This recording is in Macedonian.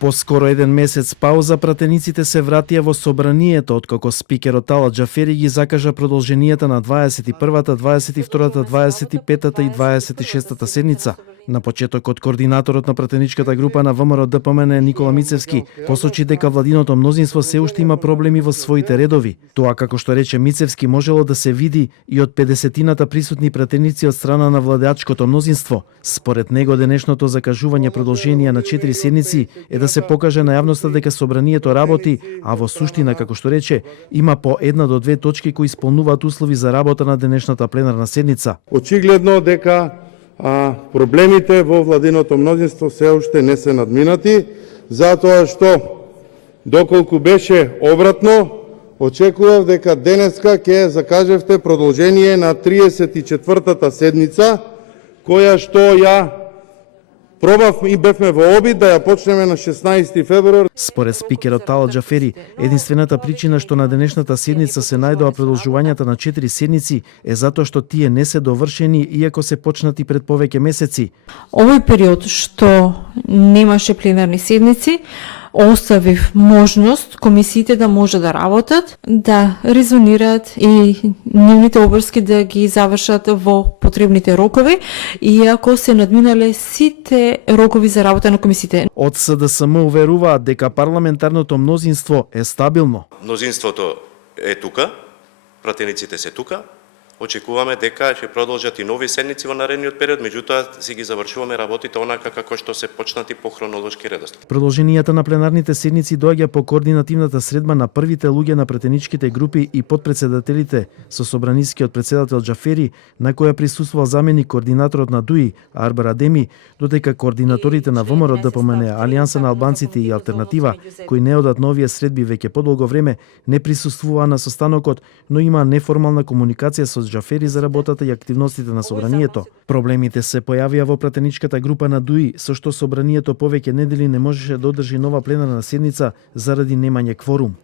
По скоро еден месец пауза, пратениците се вратија во собранието, откако спикерот Талат Џафери ги закажа продолженијата на 21-та, 22-та, 25-та и 26-та седница. На почетокот, координаторот на пратеничката група на ВМРО ДПМН Никола Мицевски посочи дека владиното мнозинство се уште има проблеми во своите редови. Тоа, како што рече Мицевски, можело да се види и од 50-тината присутни пратеници од страна на владеачкото мнозинство. Според него, денешното закажување продолжение на 4 седници е да се покаже на јавноста дека собранието работи, а во суштина, како што рече, има по 1 до 2 точки кои исполнуваат услови за работа на денешната пленарна седница. Очигледно дека проблемите во владиното мнозинство се уште не се надминати, затоа што доколку беше обратно, очекував дека денеска ќе закажевте продолжение на 34-та седница, која што ја пробав и бевме во обид да ја почнеме на 16 февруар. Според спикерот Талат Џафери, единствената причина што на денешната седница се најдоа продолжувањата на 4 седници е затоа што тие не се довршени иако се почнати пред повеќе месеци. Овој период што немаше пленарни седници, оставив можност комисиите да може да работат, да резонираат и нивните обврски да ги завршат во потребните рокови, иако се надминале сите рокови за работа на комисиите. Од СДСМ уверуваат дека парламентарното мнозинство е стабилно. Мнозинството е тука, пратениците се тука. Очекуваме дека ќе продолжат и нови седници во наредниот период, меѓутоа си ги завршуваме работите онака како што се почнати по хронолошки редослед. Продолженијата на пленарните седници доаѓа по координативната средба на првите луѓе на пратеничките групи и подпредседателите со собранискиот председател Џафери, на која присуствувал заменик координаторот на ДУИ Арбер Адеми, додека координаторите на ВМРО ДПМН, Алијанса на албанците и Алтернатива, кои не одат на овие средби веќе подолго време, не присуствуваа на состанокот, но има неформална комуникација со Џафери за работата и активностите на собранието. Проблемите се појавија во пратеничката група на ДУИ, со што собранието повеќе недели не можеше да одржи нова пленарна седница заради немање кворум.